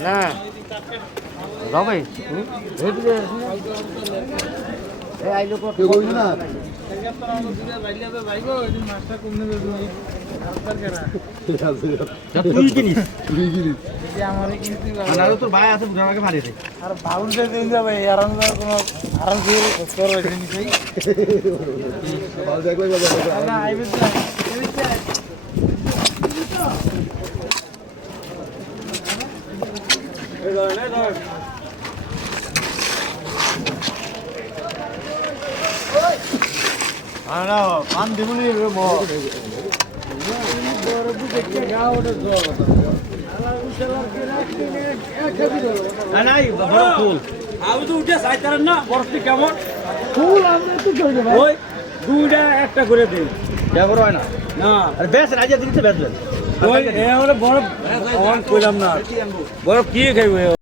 না রবে আইলো না তুই কিনিস তোর ভাই আছে আমাকে মারিয়ে দে আর বাউন্ডে দিন যাবে আরাম কোনো আরাম দিয়ে করবে ভালো দেখলে না আইবে পান দিবনি কেমন ফুল ওই দুইটা একটা করে দিন হয় না না বেশ রাজা দিতে বেচবেন বরফ কইলাম না বরফ কি খাইবে